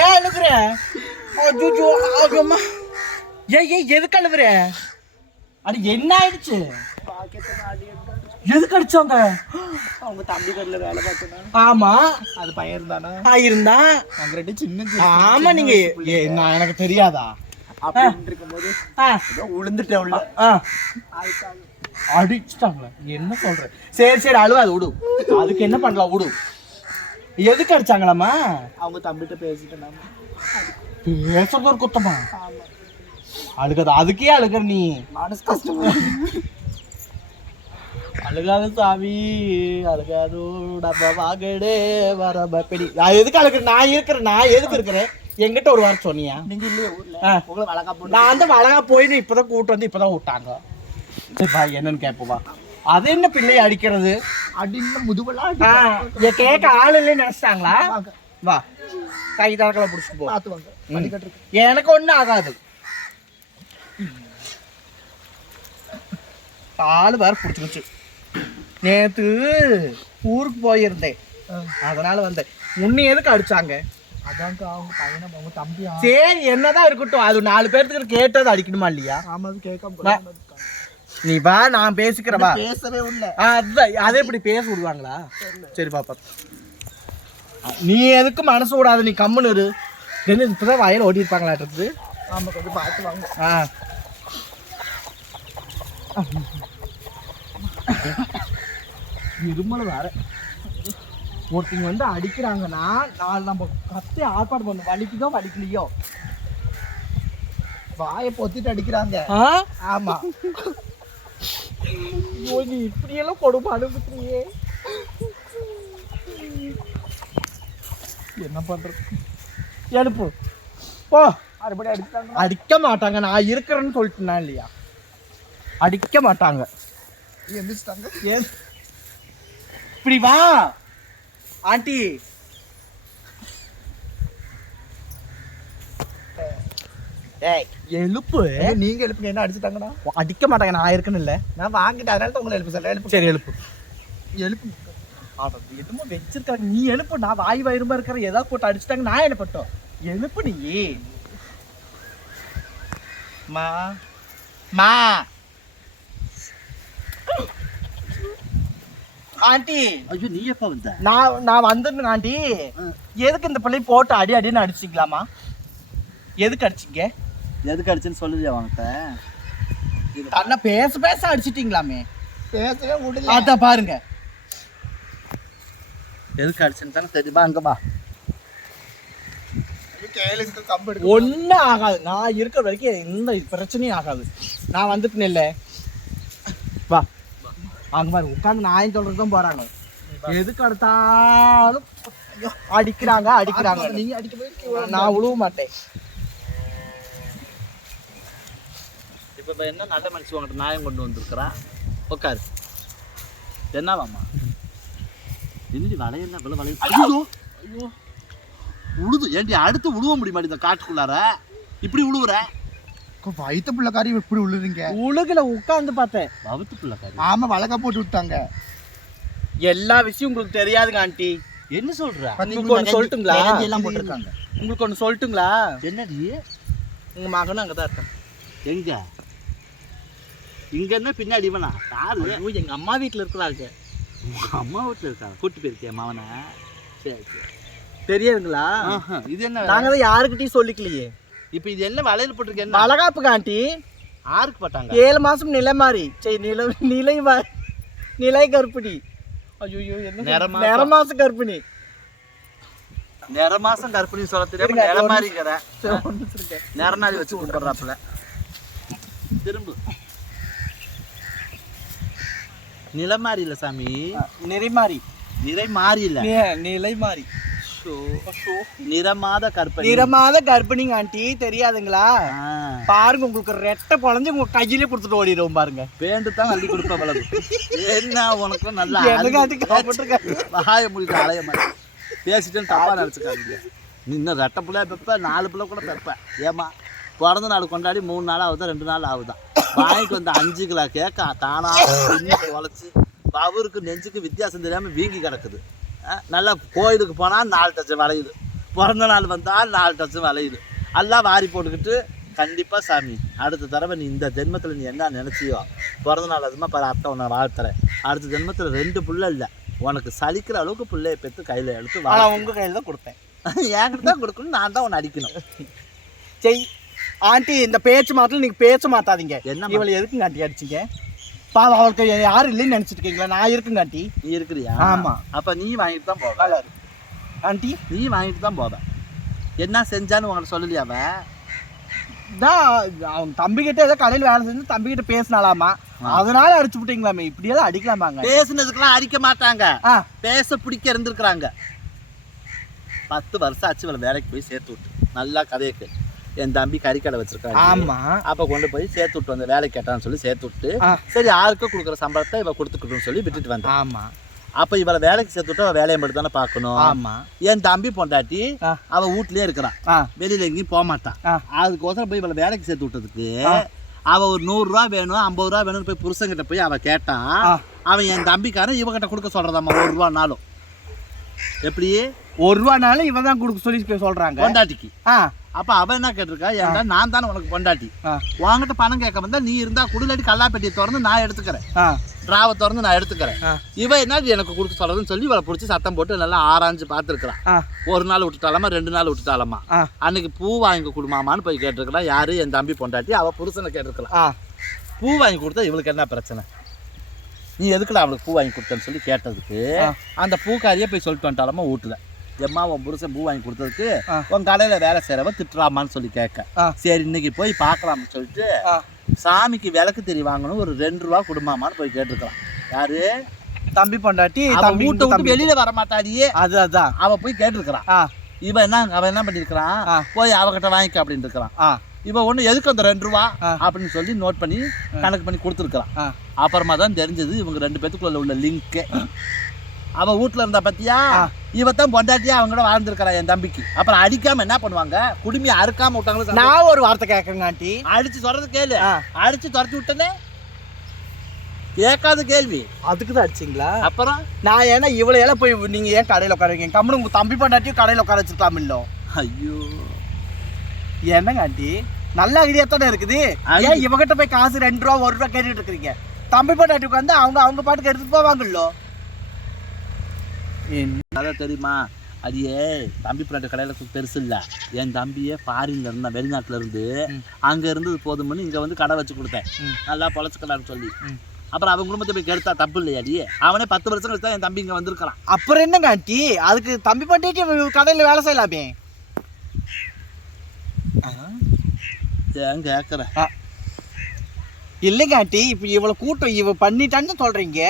ஏன் அழுகுற? எதுக்கு அழுகுற? அது என்ன ஆயிடுச்சு? எதுக்கு அடிச்சாங்க? அவங்க தம்பி கடையில வேலை பார்த்தனா. ஆமா, அது பையன் இருந்தானா? இருந்தா அங்க ரெண்டு சின்ன. ஆமா, நீங்க எனக்கு தெரியாதா? அப்படின்னு இருக்கும்போது விழுந்துட்டேன் உள்ள. அடிச்சுட்டாங்களா? என்ன சொல்ற? சரி சரி, அழுவாது, விடு. அதுக்கு என்ன பண்ணலாம், விடு. எதுக்கு அடிச்சாங்களாமா? அவங்க தம்பிட்ட பேசிட்டேன். பேசுறது ஒரு குத்தமா? அழுகாத, அதுக்கே அழுகிற நீ. மனசு கஷ்டம். அழுகாத சாமி, அழுகாதோ நம்ம வாங்கடே வர பெடி. நான் எதுக்கு அழுகிறேன்? நான் இருக்கிறேன். நான் எதுக்கு இருக்கிறேன்? எங்கிட்ட ஒரு வாரம் சொன்னியா? நீங்க இல்லையே ஊர்ல. உங்களை வளகா போட்டு நான் வந்து வளகா போயின்னு இப்பதான் கூட்டு வந்து இப்பதான் விட்டாங்க. சரிப்பா, என்னன்னு கேட்போவா? அது என்ன பிள்ளைய அடிக்கிறது? அடின்னு முதுவெல்லாம் கேட்க ஆள் இல்லைன்னு நினைச்சிட்டாங்களா? வா, கை தரக்கெல்லாம் பிடிச்சிட்டு போ. பார்த்துவாங்க. எனக்கு ஒன்றும் ஆகாது. ஆள் வேற பிடிச்சிருச்சு. நேற்று ஊருக்கு போயிருந்தேன், அதனால வந்தேன். உன்னை எதுக்கு அடிச்சாங்க? அதாங்க அவங்க பையனை அவங்க தம்பி. சரி, என்னதான் இருக்கட்டும். அது 4 பேர்த்துக்கு கேட்டது அடிக்கணுமா இல்லையா? ஆமா, அது கேட்காம நீ வா, நான் பேசிக்கிறவா. பேசவே இல்லை. அதே இப்படி பேச விடுவாங்களா? சரி பாப்பா, நீ எதுக்கு மனசு விடாது, நீ கம்முன்னு இரு. என்ன இப்பதான் வயல் ஓடி இருப்பாங்களாட்டுறது. ஆமா, கொஞ்சம் பார்த்து வாங்க. இருமல் வேற. ஒருத்தங்க வந்து அடிக்கிறாங்கன்னா நம்ம கத்தி ஆர்ப்பாடு பண்ண. வலிக்குதோ வலிக்கலையோ, வாயை பொத்திட்டு அடிக்கிறாங்க. ஆமா, நீ இப்படியெல்லாம் கொடுமை அனுபவிக்கிறியே, என்ன பண்றது? எடுப்பு போ. மறுபடியும் அடிச்சாங்க. அடிக்க மாட்டாங்க, நான் இருக்கிறேன்னு சொல்லிட்டேனா இல்லையா? அடிக்க மாட்டாங்க. எந்திரிச்சிட்டாங்க. ஏன் இப்படி வா ஆண்டி. எழுப்பு. நீங்க எழுப்புங்க. என்ன அடிச்சுட்டாங்கண்ணா? அடிக்க மாட்டாங்க, நான் இருக்கேன்னு இல்லை. நான் வாங்கிட்டு அதனால தான் உங்களை எழுப்பு சொல்ல. எழுப்பு. சரி, எழுப்பு. எழுப்பு. எதுமோ வச்சிருக்காங்க, நீ எழுப்பு. நான் வாய் வயிறுமா இருக்கிற, ஏதாவது போட்டு அடிச்சுட்டாங்க, நான் என்ன பட்டோம்? எழுப்பு நீ. மா மா ஆண்டி. ஐயோ, நீ எப்ப வந்த? நான் வந்துருந்தேன் ஆண்டி. எதுக்கு இந்த பிள்ளை போட்டு அடி அடின்னு அடிச்சிங்களாமா? எதுக்கு அடிச்சிங்க? எதுக்கு அடிச்சுன்னு சொல்லுதியா அவன்கிட்ட? அண்ணா பேச அடிச்சிட்டீங்களாமே. பேசவே முடியல. அதான் பாருங்க. எதுக்கு அடிச்சுன்னு தானே தெரியுமா? அங்க வா. ஒன்றும் ஆகாது. நான் இருக்கிற வரைக்கும் எந்த பிரச்சனையும் ஆகாது. நான் வந்துட்டேன் இல்லை. வா, அங்க பாரு உட்காந்து நாயும் சொல்றது தான் போறாங்க. எதுக்கு அடுத்தாலும் அடிக்கிறாங்க. நீங்க அடிக்க போய் நான் உழுவ மாட்டேன். இப்போ என்ன நல்ல மனுஷன் உங்கள்கிட்ட நாயம் கொண்டு வந்திருக்கிறான். உட்காரு. என்னவாம்மா? என்னடி வளையெல்லாம் இவ்வளோ வளைய? ஐயோ ஐயோ, உழுது. ஏன்டி அடுத்து உழுவ முடியுமா இந்த காட்டுக்குள்ளார? இப்படி உழுவுற? வயிற்று பிள்ளைக்காரி இப்படி உழுறீங்க? உழுகுல உட்காந்து பார்த்தேன். வவுத்து பிள்ளைக்காரி? ஆமா, வழக்கா போட்டு விட்டாங்க. எல்லா விஷயம் உங்களுக்கு தெரியாதுங்க ஆண்டி. என்ன சொல்ற? உங்களுக்கு ஒன்று சொல்லட்டுங்களா? எல்லாம் போட்டிருக்காங்க. உங்களுக்கு ஒன்று சொல்லட்டுங்களா? என்னடி? உங்க மகனும் அங்கதான் இருக்கான். எங்க? இங்க என்ன பின்னாடி இவனா? யாரு? எங்க அம்மா வீட்டுல இருக்கிறாங்க. அம்மா வீட்டுல இருக்காங்க. கூட்டு போயிருக்கேன் மவனை. சரி சரி. தெரியாதுங்களா? இது என்ன? நாங்க தான் யாருக்கிட்டையும் சொல்லிக்கலையே. இப்போ இது என்ன வளையல் போட்டிருக்கேன்? வளகாப்புக்கு ஆண்டி. யாருக்கு போட்டாங்க? 7 மாசம் நிலை மாறி. சரி, நிலை கர்ப்பிணி. ஐயோ, என்ன நிறமாச கர்ப்பிணி. நிறமாசம் கர்ப்பிணி சொல்ல தெரியாம நிற மாறிங்கிற நிறநாளி வச்சு கொடுத்துட்றாப்புல. திரும்ப நிலை மாறி இல்ல சாமி, நிறை மாறி. நிறை மாறி இல்ல, நிலை மாறி. நிறமாத கர்ப்பிணி. நிறமாத கர்ப்பிணிங்க ஆண்டி. தெரியாதுங்களா? பாருங்க, உங்களுக்கு ரெட்டை குழந்தை உங்க கையிலே கொடுத்துட்டு ஓடிடுவோம் பாருங்க. வேண்டுதான் அள்ளி கொடுப்ப வளவு. என்ன உனக்கு நல்லா வாய முடிக்க அலைய மாதிரி பேசிட்டு தப்பா நினச்சிக்காதீங்க. நீ இன்னும் ரெட்டை பிள்ளை பெப்ப, 4 பிள்ளை கூட பெப்ப. ஏமா பிறந்த நாள் கொண்டாடி 3 நாள் ஆகுதா, 2 நாள் ஆகுதான். வாய்க்கு வந்து 5 கிலோ கேட்க தானா உழைச்சி அவருக்கு நெஞ்சுக்கு வித்தியாசம் தெரியாமல் வீங்கி கிடக்குது. நல்லா கோயிலுக்கு போனால் 4 டச்சு வளையுது, பிறந்த நாள் வந்தால் 4 டச்சு வளையுது. எல்லாம் வாரி போட்டுக்கிட்டு கண்டிப்பாக சாமி அடுத்த தடவை நீ இந்த ஜென்மத்தில் நீ என்ன நினச்சியோ பிறந்த நாள் அதுமா பாரு அத்தை உன்னை வாழ்த்துறேன். அடுத்த ஜென்மத்தில் 2 பிள்ளை இல்லை உனக்கு சலிக்கிற அளவுக்கு பிள்ளையை பெற்று கையில் எடுத்து உங்கள் கையில் தான் கொடுப்பேன். என்கிட்ட தான் கொடுக்கணும், நான் தான் உன்னை அடிக்கணும். சரி ஆண்டி, இந்த பேச்சு மாத்திரம் நீங்கள் பேச்ச மாத்தாதீங்க. என்ன இவளை எதுக்குங்க ஆண்டி அடிச்சிங்க? பாவம் அவளுக்கு யாரும் இல்லைன்னு நினச்சிட்டு இருக்கீங்களா? நான் இருக்குங்க ஆண்டி. நீ இருக்கிறியா? ஆமாம். அப்போ நீ வாங்கிட்டு தான் போவ ஆண்டி, நீ வாங்கிட்டு தான் போவேன். என்ன செஞ்சான்னு உங்களை சொல்லலையாவ? தான் அவங்க தம்பிக்கிட்ட ஏதோ கடையில் வேலை செஞ்சு தம்பிக்கிட்ட பேசினாலாமா, அதனால அடிச்சு விட்டீங்களாமே. இப்படியெல்லாம் அடிக்கலாமாங்க? பேசுனதுக்கெல்லாம் அடிக்க மாட்டாங்க, பேச பிடிக்க இருந்திருக்கிறாங்க. 10 வருஷம் ஆச்சு இவளை வேலைக்கு போய் சேர்த்து விட்டு நல்லா கதையக்கு. என் தம்பி கறிக்கடை வச்சிருக்காங்க. ஆமா. அப்போ கொண்டு போய் சேர்த்து விட்டு வந்த வேலை கேட்டான்னு சொல்லி சேர்த்து விட்டு சரி யாருக்கும் கொடுக்குற சம்பளத்தை இவ கொடுத்துக்கணும்னு சொல்லி விட்டுட்டு வந்தேன். ஆமா. அப்போ இவளை வேலைக்கு சேர்த்து விட்டு அவள் வேலையை மட்டும் தானே பார்க்கணும். ஆமா. என் தம்பி பொண்டாட்டி அவள் வீட்லயே இருக்கிறான், வெளியில எங்கேயும் போக மாட்டான். அதுக்கோசரம் போய் இவளை வேலைக்கு சேர்த்து விட்டதுக்கு அவள் ஒரு 100 ரூபா வேணும் 50 ரூபா வேணும்னு போய் புருஷங்கிட்ட போய் அவள் கேட்டான். அவன் என் தம்பிக்காரன் இவகிட்ட கொடுக்க சொல்றதாம்மா 1 ரூபானாலும். எப்படி 1 ரூபானாலும் இவன் தான் கொடுக்க சொல்லி சொல்றாங்க பொண்டாட்டிக்கு. அப்ப அவன் என்ன கேட்டிருக்கா, ஏன்டா நான் தானே உனக்கு பொண்டாட்டி, உங்ககிட்ட பணம் கேட்க வந்தா நீ இருந்தா குடிலாட்டி கல்லாப்பெட்டியை திறந்து நான் எடுத்துக்கிறேன், டிராவை திறந்து நான் எடுத்துக்கிறேன். இவன் என்ன எனக்கு கொடுக்க சொல்றதுன்னு சொல்லி இவளை பிடிச்சி சத்தம் போட்டு நல்லா ஆராய்ஞ்சு பார்த்துருக்கிறான். 1 நாள் விட்டுட்டாலமா 2 நாள் விட்டுட்டாலமா. அன்னைக்கு பூ வாங்கி கொடுமாமான்னு போய் கேட்டிருக்கலாம். யாரு? என் தம்பி பொண்டாட்டி. அவ புருஷனை கேட்டிருக்கலாம். பூ வாங்கி கொடுத்தா இவளுக்கு என்ன பிரச்சனை, நீ எதுக்குடா அவளுக்கு பூ வாங்கி கொடுத்தேன்னு சொல்லி கேட்டதுக்கு அந்த பூக்காரியே போய் சொல்லிட்டு வந்துட்டாலமா வீட்டுல, எம்மா உன் புருஷன் பூ வாங்கி கொடுத்ததுக்கு உன் கடையில் வேலை செய்கிறவ திட்டுறாமான்னு சொல்லி கேட்க. சரி இன்னைக்கு போய் பார்க்கலாம்னு சொல்லிட்டு சாமிக்கு விளக்கு தெரி வாங்கணும், ஒரு 2 ரூபா கொடுமாமான்னு போய் கேட்டிருக்கலாம். யாரு? தம்பி பொண்டாட்டி. வீட்டை விட்டு வெளியில வர மாட்டாடியே, அதுதான் அவ போய் கேட்டிருக்கிறான். அவன் என்ன பண்ணிருக்கிறான், போய் அவகிட்ட வாங்கிக்க அப்படின்னு இருக்கிறான். இவன் ஒண்ணு எதுக்கு அந்த 2 ரூபா அப்படின்னு சொல்லி நோட் பண்ணி கணக்கு பண்ணி கொடுத்துருக்கிறான். அப்புறமா தான் தெரிஞ்சது இவங்க 2 பேத்துக்குள்ள உள்ள லிங்க். அவ வீட்டுல இருந்தா பத்தியா, இவத்தான் பொண்டாட்டியா அவங்க வாழ்ந்துருக்கிறா என் தம்பிக்கு. அப்புறம் அடிக்காம என்ன பண்ணுவாங்க, குடுமையை அறுக்காம விட்டாங்களோ. நான் ஒரு வார்த்தை கேட்கங்க ஆண்டி, அடிச்சு சொல்றது கேளு. அடிச்சு துரத்தி விட்டனே கேட்காத கேள்வி, அதுக்கு தான் அடிச்சிங்களா? அப்புறம் நான் ஏன்னா இவ்வளவு எல்லாம் போய் நீங்க ஏன் கடையில் உட்காருங்க, கம்முனு உங்க தம்பி பொண்டாட்டியும் கடையில் உட்கார வச்சிருக்கலாம் இல்லோ? ஐயோ என்னங்க ஆண்டி, நல்ல ஐடியாத்தானே இருக்குது. ஏன் இவகிட்ட போய் காசு 2 ரூபா 1 ரூபா கேட்டுட்டு இருக்கிறீங்க? தம்பி பொண்டாட்டி உட்காந்து அவங்க பாட்டுக்கு எடுத்துட்டு போவாங்கல்லோ. அதான் தெரியுமா, அடியே தம்பி பிள்ளாட்டு கடையில் பெருசு இல்லை. என் தம்பியே ஃபாரின்ல இருந்தா, வெளிநாட்டுல இருந்து அங்க இருந்தது போதும்னு இங்க வந்து கடை வச்சு கொடுத்தேன், நல்லா பொழைச்சுக்கலான்னு சொல்லி. அப்புறம் அவன் குடும்பத்தை போய் கெடுத்தா தப்பு இல்லையா? அடியே அவனே 10 வருஷம் கழிச்சு என் தம்பி இங்க வந்திருக்கிறான். அப்புறம் என்னங்க ஆண்டி, அதுக்கு தம்பி பண்ணிட்டு கடையில் வேலை செய்யலாமே. ஏன் கேட்குற? இல்லைங்க ஆண்டி, இப்போ இவ்வளோ கூட்டம் இவ பண்ணிட்டான்னு சொல்றீங்க.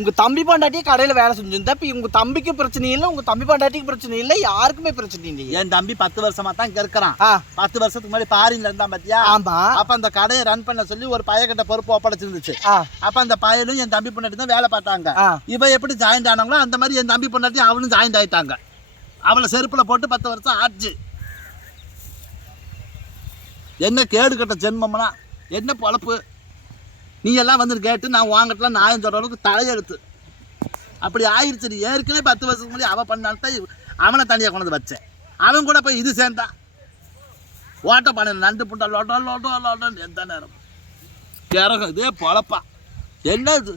உங்க தம்பி பொண்டாட்டி கடையில வேலை செஞ்சிருந்தா இப்ப உங்க தம்பிக்கு பிரச்சனை இல்லை, உங்க தம்பி பொண்டாட்டிக்கு பிரச்சனை இல்லை, யாருக்குமே பிரச்சனை இல்லை. என் தம்பி 10 வருஷமா தான் இங்க இருக்கிறான். 10 வருஷத்துக்கு முன்னாடி ஃபாரின்ல இருந்தான் பாத்தியா? ஆமா. அப்ப அந்த கடையை ரன் பண்ண சொல்லி ஒரு பையன்கிட்ட பொறுப்பு ஒப்படைச்சிருந்துச்சு. அப்ப அந்த பையனும் என் தம்பி பொண்டாட்டி தான் வேலை பார்த்தாங்க. இவ எப்படி ஜாயிண்ட் ஆனாங்களோ அந்த மாதிரி என் தம்பி பொண்டாட்டி அவளும் ஜாயிண்ட் ஆயிட்டாங்க. அவளை செருப்புல போட்டு 10 வருஷம் ஆச்சு. என்ன கேடு கட்ட ஜென்மம்னா, என்ன பொழப்பு? நீ எல்லாம் வந்து கேட்டு நான் வாங்கட்டலாம் நியாயம் சொல்ற அளவுக்கு தலையெழுத்து அப்படி ஆயிடுச்சு. நீ ஏற்கனவே 10 வருஷத்துக்கு முன்னாடி அவன் பண்ணால்தான் அவனை தனியாக கொண்டு வந்து வச்சேன். அவன் கூட போய் இது சேர்ந்தான். ஓட்ட பண்ண நண்டு புண்டா லோட்டோ லோட்டோ லோட்டோன்னு எந்த நேரம் கிறகம் இதே பொழப்பா. என்ன இது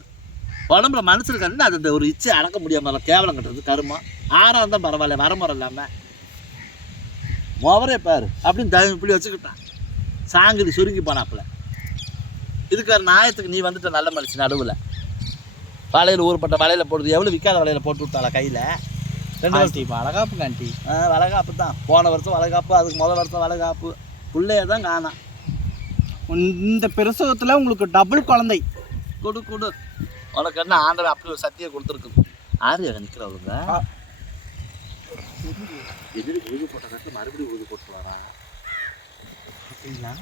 உடம்புல மனுஷனுக்கு அது ஒரு இச்சை அடக்க முடியாம கேவலம் கட்டுறது கருமா. ஆறாக இருந்தால் பரவாயில்ல, வரமுறை இல்லாமல் மொவரே பாரு அப்படின்னு இப்படி வச்சுக்கிட்டான். சாங்கிரி சுருங்கி போனாப்புல. இதுக்கு ஒரு நியாயத்துக்கு நீ வந்துட்ட நல்ல மனுஷன். நடுவில் வலையில் ஊறுப்பட்ட வலையில் போடுறது எவ்வளோ விற்காத வலையில் போட்டு விட்டாளா கையில். 2 வருஷம் வளகாப்பு காண்டி. வளகாப்பு தான். போன வருஷம் வளகாப்பு, அதுக்கு முதல் வருஷம் வளகாப்பு. பிள்ளைய தான் காணாம். இந்த பிரசவத்தில் உங்களுக்கு டபுள் குழந்தை. கொடு கொடு உனக்கு என்ன ஆண்டவன் அப்படி ஒரு சத்தியை கொடுத்துருக்கு. ஆரியாக நிற்கிறவங்க எதிரி உழுது போட்ட கட்டு மறுபடியும் உழுது போட்டு வரா அப்படின்னா.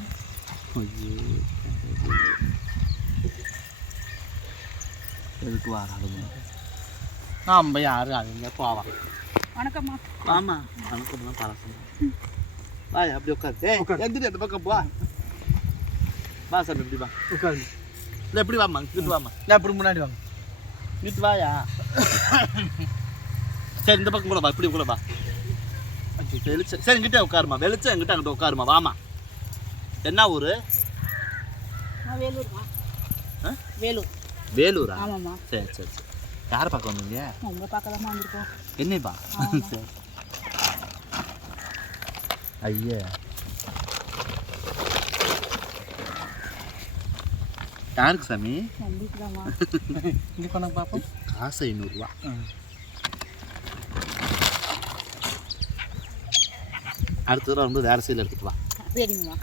ஐயோ எதுக்கு வராளுங்க? நம்ம யாரு அதுங்க போவா. வணக்கம்மா. ஆமாம் வணக்கம்னா பழக்கம். வாய் அப்படி உட்காந்து எந்திரி அந்த பக்கம் போ. வா சார் இப்படி வா உட்காந்து. இல்லை எப்படி வாம்மா இங்கிட்டு வாம்மா. இல்லை அப்படி முன்னாடி வாங்க. இங்கிட்டு வாயா. சரி இந்த பக்கம் கூட வா, இப்படி கூட வா. வெளிச்சம் சரி எங்கிட்ட உட்காருமா, வெளிச்சம் எங்கிட்ட அங்கிட்ட உட்காருமா, வாமா. என்ன ஊர்? வேலூர்மா. வேலூர். வேலூரா? ஆமாம்மா. சரி சரி சரி. யாரை பார்க்க வந்தீங்க? உங்களை பார்க்க தான் வந்திருக்கோம். என்னைப்பா? சரி. ஐயா யாருக்கு சாமி? நம்பிக்கை தான்மா. இங்கே கொண்டு பார்ப்போம். காசு 500 ரூபா. அடுத்த தடவை வந்து வேறு சைடில் எடுத்துட்டு வா. சரிங்கம்மா.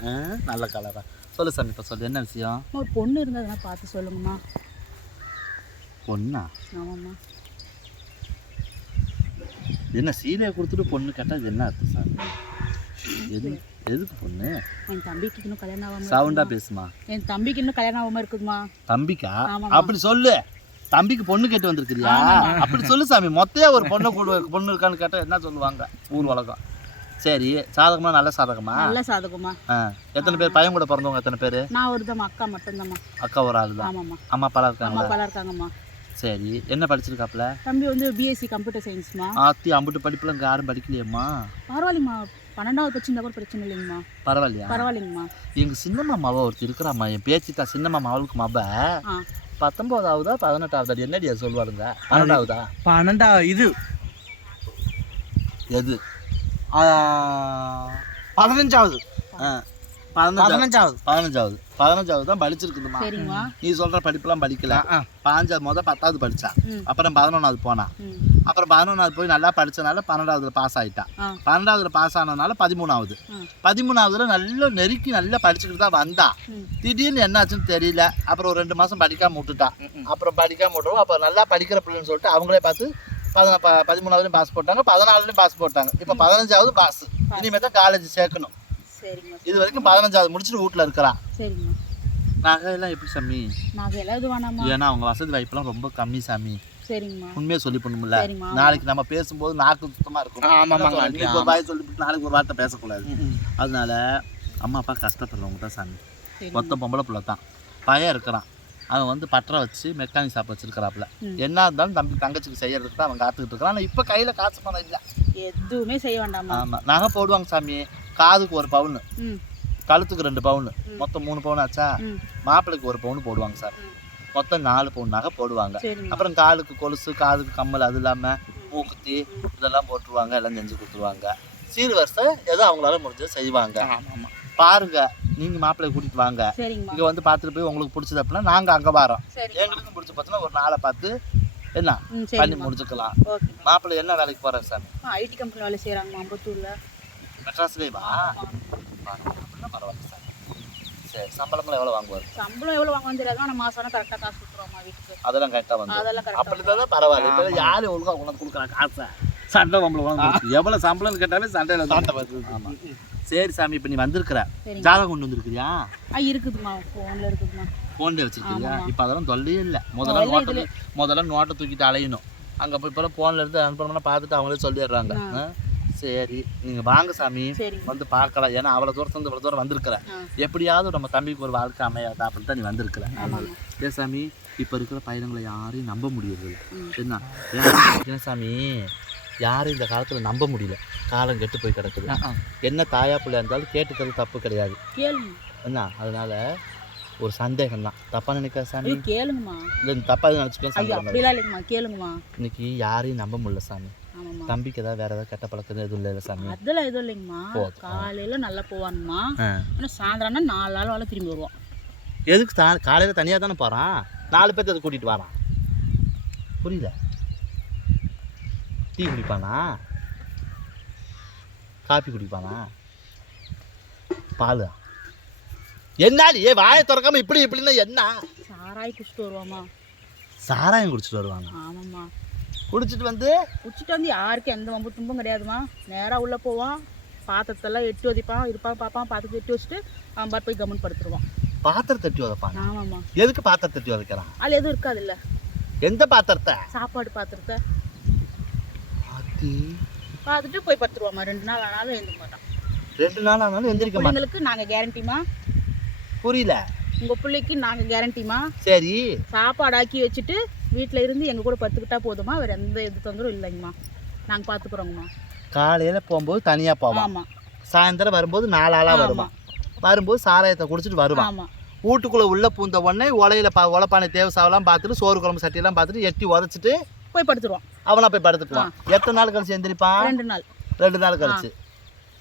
நல்ல கலரா. சொல்லு சாமி, இப்போ சொல்லு என்ன விஷயம்? ஒரு பொண்ணு இருந்ததுன்னா பார்த்து சொல்லுங்கம்மா. பொண்ணா? ஆமாம்மா. என்ன சீலையை கொடுத்துட்டு பொண்ணு கேட்டால் இது என்ன அர்த்தம் சாமி? எதுக்கு பொண்ணு? என் தம்பிக்கு இன்னும் கல்யாணம் ஆகாம. சவுண்டா பேசுமா. என் தம்பிக்கு இன்னும் கல்யாணம் ஆகாம இருக்குதுமா. தம்பிக்கா? அப்படி சொல்லு. தம்பிக்கு பொண்ணு கேட்டு வந்திருக்கிறியா? அப்படி சொல்லு சாமி. மொத்தையா ஒரு பொண்ணு இருக்கான்னு கேட்டால் என்ன சொல்லுவாங்க ஊர் வழக்கம். சரி, சாதகமா? நல்ல சாதகமா? நல்ல சாதகமா. எத்தனை பேர்? பையன் கூட பிறந்தவங்க எத்தனை பேர்? நான் ஒருதம்மா, அக்கா மட்டும்தாம்மா. அக்கா ஒரு ஆள் தான். ஆமாம்மா. அம்மா பல இருக்காங்க. அம்மா பல இருக்காங்கம்மா. சரி, என்ன படிச்சிருக்காப்புல? தம்பி வந்து பிஎஸ்சி கம்ப்யூட்டர் சயின்ஸ்மா. ஆத்தி அம்புட்டு படிப்புல இங்கே யாரும் படிக்கலையேம்மா. பரவாயில்லைம்மா, 12வது படிச்சிருந்தா கூட பிரச்சனை இல்லைங்கம்மா. பரவாயில்லையா? பரவாயில்லைங்கம்மா. எங்கள் சின்ன மாமாவை ஒருத்தர் இருக்கிறாம்மா, என் பேச்சிட்டா சின்ன மாமா. அவளுக்கு மாப 19ஆவதா 18ஆவதா என்னடியா சொல்லுவாருங்க? 12ஆவதா? 12 இது எது? 15ஆவது. 15ஆவது தான் படிச்சிருக்குதுமா. சரிங்கம்மா. நீ சொல்ற படிப்புலாம் படிக்கல. 10வது படிச்சா. அப்புறம் 11ஆவது போனா. அப்புறம் 11ஆவது போய் நல்லா படிச்சனால 12ஆவதுல பாஸ் ஆயிட்டா. 12ஆவதுல பாஸ் ஆனதுனால 13ஆவது. 13ஆவதுல நல்லா நெருக்கி நல்லா படிச்சுக்கிட்டு தான் வந்தா. திடீர்னு என்னாச்சுன்னு தெரியல. அப்புறம் ஒரு 2 மாசம் படிக்காம விட்டுட்டா. அப்புறம் படிக்காம விட்டுருவோம். அப்புறம் நல்லா படிக்கிற பிள்ளைன்னு சொல்லிட்டு அவங்களே பார்த்து 13ஆவதுலையும் பாஸ் போட்டாங்க, 14ஆவதுலையும் பாஸ் போட்டாங்க. இப்போ 15ஆவது பாஸ். இனிமேல் தான் காலேஜ் சேர்க்கணும். இது வரைக்கும் 15ஆவது முடிச்சுட்டு வீட்டில் இருக்கிறா. சரிங்கம்மா. நகையெல்லாம் எப்படி சாமி? நகையெல்லாம் இது வேணாமா? ஏன்னா அவங்க வசதி வாய்ப்பெல்லாம் ரொம்ப கம்மி சாமி. சரிங்கம்மா. உண்மையை சொல்லி பண்ணும்ல. நாளைக்கு நம்ம பேசும்போது நாக்கு சுத்தமாக இருக்கும். இன்னைக்கு ஒரு வாய் சொல்லிவிட்டு நாளைக்கு ஒரு வார்த்தை பேசக்கூடாது. அதனால அம்மா அப்பா கஷ்டப்படுறவங்க தான் சாமி. மொத்த பொம்பளை பிள்ளை தான். பையன் இருக்கிறான், அவன் வந்து பட்டறை வச்சு மெக்கானிக் ஷாப் வச்சிருக்கிறாப்புல. என்ன இருந்தாலும் தங்கச்சிக்கு செய்யறதுக்கு தான் அவன் காத்துக்கிட்டு இருக்கிறான். ஆனால் இப்போ கையில் காசு பணம் இல்லை, எதுவுமே செய்ய வேண்டாம். ஆமாம், நகை போடுவாங்க சாமி. காதுக்கு 1 பவுன், கழுத்துக்கு 2 பவுன், மொத்தம் 3 பவுன் ஆச்சா. மாப்பிள்ளைக்கு 1 பவுன் போடுவாங்க சார். மொத்தம் 4 பவுன் நகை போடுவாங்க. அப்புறம் காலுக்கு கொலுசு, காதுக்கு கம்மல், அது இல்லாமல் மூக்குத்தி இதெல்லாம் போட்டுருவாங்க. எல்லாம் செஞ்சு கொடுத்துருவாங்க. சீர் வரிசை ஏதோ அவங்களால முடிஞ்சது செய்வாங்க. பாருங்க, நீங்க மாப்பிள்ளைய கூட்டிட்டு வாங்க. இங்க வந்து பார்த்துட்டு போய் உங்களுக்கு பிடிச்சது அப்படின்னா நாங்க அங்க வரோம். எங்களுக்கு பிடிச்ச பார்த்தோன்னா ஒரு நாளை பார்த்து என்ன பண்ணி முடிச்சுக்கலாம். மாப்பிள்ளை என்ன வேலைக்கு போறாரு சார்? ஐடி கம்பெனி வேலை செய்யறாங்க அம்பத்தூர்ல. மெட்ராஸ்லேயே வா. அப்படின்னா பரவாயில்ல சார். சரி, சம்பளம்லாம் எவ்வளோ வாங்குவார்? சம்பளம் எவ்வளோ வாங்குவான்னு தெரியாது, ஆனால் மாதம் கரெக்டாக காசு கொடுத்துருவோம்மா வீட்டுக்கு. அதெல்லாம் கரெக்டாக வந்து அதெல்லாம் அப்படி தான் பரவாயில்ல. இப்போ யாரும் ஒழுங்காக உனக்கு கொடுக்குறாங்க காசை? சண்டை சம்பளம் எவ்வளோ சம்பளம்னு கேட்டாலே சண்டையில் சண்டை வருது. ஆமாம். சரி சாமி, இப்போ நீ வந்திருக்கிற ஜாதகம் கொண்டு வந்துருக்கிறியா? இருக்குதுமா, ஃபோனில் இருக்குதுமா. ஃபோனில் வச்சுருக்கியா? இப்போ அதெல்லாம் தொல்லையே இல்லை. முதல்ல நோட்டை தூக்கிட்டு அலையணும். அங்கே போய் இப்போ ஃபோனில் இருந்து அனுப்பணும்னா பார்த்துட்டு அவங்களே சொல்லிடுறாங்க. சரி, நீங்கள் வாங்க சாமி, வந்து பார்க்கலாம். ஏன்னா அவ்வளோ தூரத்துலேருந்து இவ்வளோ தூரம் வந்திருக்கிறேன். எப்படியாவது நம்ம தம்பிக்கு ஒரு வாழ்க்கை அமையாத அப்படின்னு தான் நீ வந்திருக்கிற. ஏ சாமி, இப்போ இருக்கிற பையன்களை யாரையும் நம்ப முடியுது என்ன? ஏன்னா சாமி, யாரும் இந்த காலத்தில் நம்ப முடியல. காலம் கெட்டு போய் கிடக்குது. என்ன தாயா பிள்ளை இருந்தாலும் கேட்டுக்கிறது தப்பு கிடையாது என்ன? அதனால ஒரு சந்தேகம் தான். தப்பா நினைக்காத சாமி. கேளுங்கம்மா. இல்லை தப்பா நினச்சிக்கோ. கேளுங்கம்மா. இன்னைக்கு யாரையும் நம்ப முடியல சாமி. தம்பிக்கு ஏதாவது வேற ஏதாவது கெட்ட பழக்கம் எதுவும் இல்லை சாமி? அதெல்லாம் எதுவும் இல்லைங்கம்மா. காலையில நல்லா போவானுமா, ஆனால் சாயந்தரம்னா 4 நாள் வேலை திரும்பி வருவான். எதுக்கு காலையில் தனியாக தானே போகிறான்? 4 பேர்த்து அதை கூட்டிகிட்டு வரான். புரியல. டீ குடிப்பானா? காப்பி குடிப்பானா? பால்? என்னாடி வாயை திறக்காம இப்படி இப்படின்னா என்ன? சாராயம் குடிச்சிட்டு வருவாமா. சாராயம் குடிச்சிட்டு வருவாங்க? ஆமாம்மா. குடிச்சிட்டு வந்து யாருக்கும் எந்த வம்பு தும்பும் கிடையாதுமா. நேராக உள்ளே போவான், பாத்திரத்தெல்லாம் எட்டு வதிப்பான், இருப்பான் பார்ப்பான், பாத்திரத்தை எட்டு வச்சுட்டு அவன் பாட்டு போய் கவனம் படுத்துருவான். பாத்திரம் தட்டி உதப்பான்? ஆமாம்மா. எதுக்கு பாத்திரம் தட்டி உதைக்கிறான்? அது எதுவும் இருக்காது இல்லை. எந்த பாத்திரத்தை? சாப்பாடு பாத்திரத்தை பார்த்துட்டு போய் படுத்துருவாமா. 2 நாள் ஆனாலும் எழுந்திருக்க மாட்டான். 2 நாள் ஆனாலும் எந்திரிக்க மாட்டான். எங்களுக்கு நாங்கள் கேரண்டிமா. புரியல. உங்கள் பிள்ளைக்கு நாங்கள் கேரண்டிமா. சரி, சாப்பாடு ஆக்கி வச்சுட்டு வீட்டில் இருந்து எங்கள் கூட படுத்துக்கிட்டா போதுமா, வேறு எந்த இது தொந்தரவும் இல்லைங்கம்மா, நாங்கள் பார்த்துக்குறோங்கம்மா. காலையில் போகும்போது தனியாக போவான், ஆமாம். சாயந்தரம் வரும்போது 4 ஆளாக வருவான், வரும்போது சாராயத்தை குடிச்சிட்டு வருவான். ஆமாம். வீட்டுக்குள்ளே உள்ளே பூந்த உடனே உலையில உலப்பானை தேவசாவெல்லாம் பார்த்துட்டு சோறு குழம்பு சட்டியெல்லாம் பார்த்துட்டு எட்டி உதச்சிட்டு போய் படுத்துருவான். அவனா போய் படுத்துக்குவான். எத்தனை நாள் கழிச்சு எந்திரிப்பான்? 2 நாள். 2 நாள் கழிச்சு.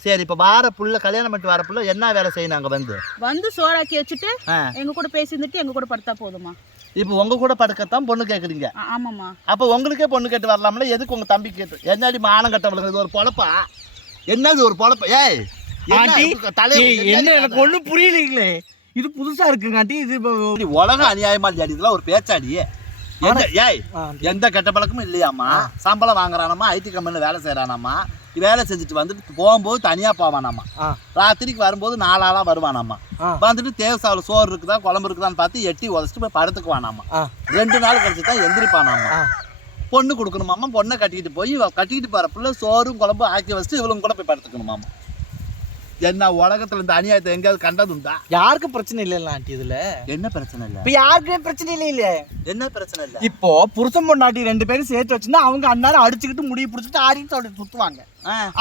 சரி, இப்போ வார புள்ள கல்யாணம் பண்ணிட்டு வர புள்ள என்ன வேலை செய்யணும்? அங்கே வந்து சோறாக்கி வச்சுட்டு எங்கள் கூட பேசியிருந்துட்டு எங்கள் கூட படுத்தா போதுமா. இப்போ உங்கள் கூட படுக்கத்தான் பொண்ணு கேட்குறீங்க? ஆமாம்மா. அப்போ உங்களுக்கே பொண்ணு கேட்டு வரலாம்ல, எதுக்கு உங்கள் தம்பி கேட்டு? என்னடி மானம் கட்டவளுங்க, இது ஒரு பொழப்பா? என்னது ஒரு பொழப்பா? ஏய் என்ன எனக்கு ஒன்றும் புரியலைங்களே, இது புதுசா இருக்குங்க ஆண்டி. இது உலகம் அநியாயமா இல்லையா? இதெல்லாம் ஒரு பேச்சாடியே. ஏய் எந்த கெட்ட பழக்கமும் இல்லையாம்மா, சம்பளம் வாங்குறானாமா, ஐடி கம்பெனியில் வேலை செய்கிறானாமா, வேலை செஞ்சுட்டு வந்துட்டு போகும்போது தனியாக போவானாமா, ராத்திரிக்கு வரும்போது 4 ஆளாக வருவானாமா, வந்துட்டு தேவசாவில் சோறு இருக்குதா குழம்பு இருக்குதான்னு பார்த்து எட்டி உதச்சிட்டு போய் படுத்துக்குவானாமா. 2 நாள் கழிச்சு தான் எந்திரிப்பானாமா. பொண்ணு கொடுக்கணுமாமா, பொண்ணை கட்டிக்கிட்டு போய் கட்டிக்கிட்டு போகிற பிள்ளை சோறும் குழம்பும் ஆக்கி வச்சுட்டு இவளும் கூட போய் படுத்துக்கணுமாமா. என்ன உலகத்துல இந்த அநியாயத்தை எங்கேயாவது கண்டதுண்டா? யாருக்கும் பிரச்சனை இல்லைல்ல ஆண்டி, இதுல என்ன பிரச்சனை இல்லை? இப்ப யாருக்குமே பிரச்சனை இல்ல. என்ன பிரச்சனை இல்லை? இப்போ புருஷன் பொண்டாட்டி 2 பேரும் சேர்த்து வச்சுன்னா அவங்க அண்ணாரும் அடிச்சுக்கிட்டு முடிய பிடிச்சிட்டு ஆடிட்டு சுத்துவாங்க,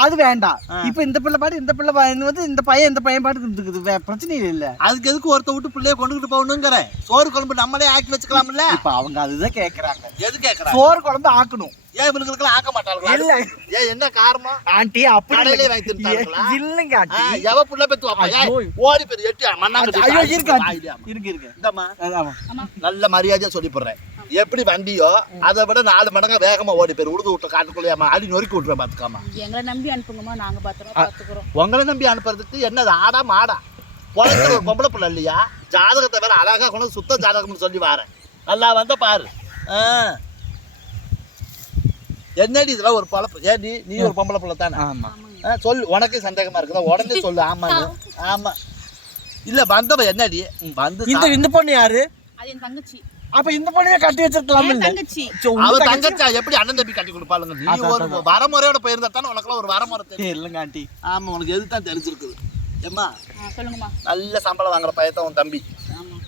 அது வேண்டாம். இப்ப இந்த பிள்ளை பாட்டு இந்த பிள்ளை வந்து இந்த பையன் பாட்டுக்கு இருக்குது, பிரச்சனை இல்ல. அதுக்கு எதுக்கு ஒருத்த விட்டு பிள்ளைய கொண்டுகிட்டு போகணுங்கிற? சோறு குழம்பு நம்மளே ஆக்கி வச்சுக்கலாம்ல. இப்ப அவங்க அதுதான் கேக்குறாங்க. எது கேக்குறாங்க? சோறு குழம்பு ஆக்கணும். ஏன் இவங்களுக்கு ஆக்க மாட்டாங்களா? இல்ல. ஏன் என்ன காரணம்? ஆண்டி அப்படி கடையிலே வாங்கி தின்னுட்டாங்களா? இல்லங்க ஆண்டி, எவ புள்ள பெத்து வாப்பா? ஓடி போய் எட்டி மண்ணாங்க. ஐயோ இருக்கு இந்தம்மா நல்ல மரியாதையா சொல்லி போடுறேன். எப்படி வண்டியோ அதை விட 4 மடங்கா வேகமா ஓடி போய் உழுது விட்டு காட்டுக்குள்ளேயாமா அடி நொறுக்கி விட்டுருவேன். பாத்துக்காமா, எங்களை நம்பி அனுப்புங்கம்மா, நாங்க பாத்துக்கிறோம். உங்களை நம்பி அனுப்புறதுக்கு என்னது ஆடா மாடா? பொழைக்கிற ஒரு பொம்பளை பிள்ளை இல்லையா? ஜாதகத்தை வேற அழகா கொண்டு சுத்த ஜாதகம்னு சொல்லி வாரேன். நல்லா வந்த பாரு. என்னடி இதெல்லாம் ஒரு பழப்பு? ஏடி நீ ஒரு பொம்பளை பிள்ளை தானே? ஆமா. சொல்லு, உனக்கே சந்தேகமா இருக்குதா? உடனே சொல்லு. ஆமாங்க. ஆமா இல்ல வந்தவ என்னடி வந்து இந்த பொண்ணு யாரு? அது என் தங்கச்சி. அப்ப இந்த பொண்ணையே கட்டி வச்சிருக்கலாம். தங்கச்சி அவ தங்கச்சா எப்படி அண்ணன் தம்பி கட்டி கொடுப்பாளுங்க? நீ ஒரு வரமுறையோட போயிருந்தா தானே உனக்குலாம் ஒரு வரமுறை தெரியும். இல்லங்க ஆண்டி. ஆமா, உனக்கு எதுதான் தெரிஞ்சிருக்குது. ஏம்மா சொல்லுங்கம்மா, நல்ல சம்பளம் வாங்குற பையத்தான் உன் தம்பி.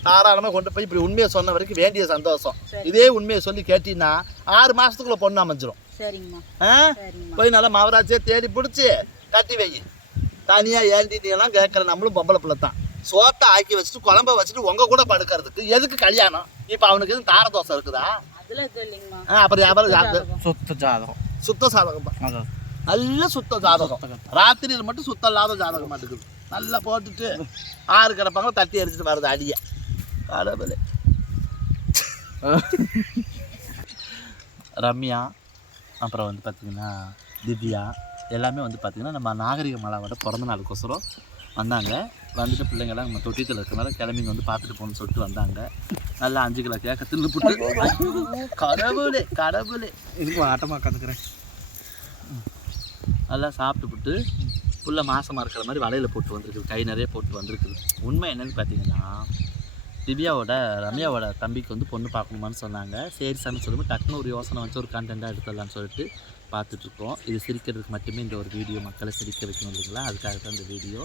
தாராளமாக கொண்டு போய் இப்படி உண்மையை சொன்ன வரைக்கும் வேண்டிய சந்தோஷம். இதே உண்மையை சொல்லி கேட்டீங்கன்னா 6 மாசத்துக்குள்ள பொண்ணு அமைஞ்சிரும். போய் நல்லா மவராட்சியை தேடி பிடிச்சி கட்டி வை. தனியா ஏண்டிலாம் கேட்கற நம்மளும் பொம்பளை பிள்ளை தான். சோத்தை ஆக்கி வச்சுட்டு குழம்ப வச்சுட்டு உங்க கூட படுக்கிறதுக்கு எதுக்கு கல்யாணம்? இப்ப அவனுக்கு எதுவும் தார தோசை இருக்குதா? அப்புறம் சுத்த சாதகம், நல்ல சுத்த ஜாதகம். ராத்திரியில் மட்டும் சுத்தம் இல்லாத ஜாதகம் மாட்டுக்குது. நல்லா போட்டுட்டு 6 கிடப்பாங்க, தட்டி அடிச்சுட்டு வருது அடிய. கடவுளே. ரம்யா, அப்புறம் வந்து பார்த்திங்கன்னா திவ்யா எல்லாமே வந்து பார்த்திங்கன்னா நம்ம நாகரிக மாலாவோட பிறந்த நாளுக்கோசரம் வந்தாங்க. வந்துட்டு பிள்ளைங்கள்லாம் நம்ம தொட்டியத்தில் இருக்கிறனால கிளம்பிங்க வந்து பார்த்துட்டு போகணும்னு சொல்லிட்டு வந்தாங்க. நல்லா 5 கிலோ கேட்க தின்னு போட்டு கடவுளே கடவுளே இதுக்கு ஆட்டமாக கற்றுக்குறேன். நல்லா சாப்பிட்டுப்புட்டு புள்ள மாசமாக இருக்கிற மாதிரி வலையில் போட்டு வந்திருக்குது, கை நிறைய போட்டு வந்திருக்குது. உண்மை என்னென்னு பார்த்தீங்கன்னா திவ்யாவோட ரம்யாவோட தம்பிக்கு வந்து பொண்ணு பார்க்கணுமான்னு சொன்னாங்க. சரி சாமி சொல்லும்போது டக்குன்னு ஒரு யோசனை வச்சு ஒரு கண்டென்ட்டாக எடுத்துடலான்னு சொல்லிட்டு பார்த்துட்ருக்கோம். இது சிரிக்கிறதுக்கு மட்டுமே இந்த ஒரு வீடியோ, மக்களை சிரிக்க வைக்கணும் இல்லைங்களா, அதுக்காக தான் இந்த வீடியோ.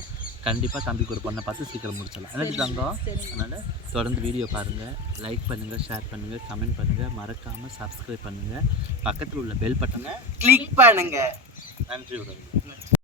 கண்டிப்பாக தம்பிக்கு ஒரு பொண்ணை பார்த்து சீக்கிரம் முடிச்சிடலாம். எனக்கு தங்கம். அதனால் தொடர்ந்து வீடியோ பாருங்கள், லைக் பண்ணுங்கள், ஷேர் பண்ணுங்கள், கமெண்ட் பண்ணுங்கள், மறக்காமல் சப்ஸ்கிரைப் பண்ணுங்கள், பக்கத்தில் உள்ள பெல் பட்டனை கிளிக் பண்ணுங்கள். நன்றி உறவுகளே.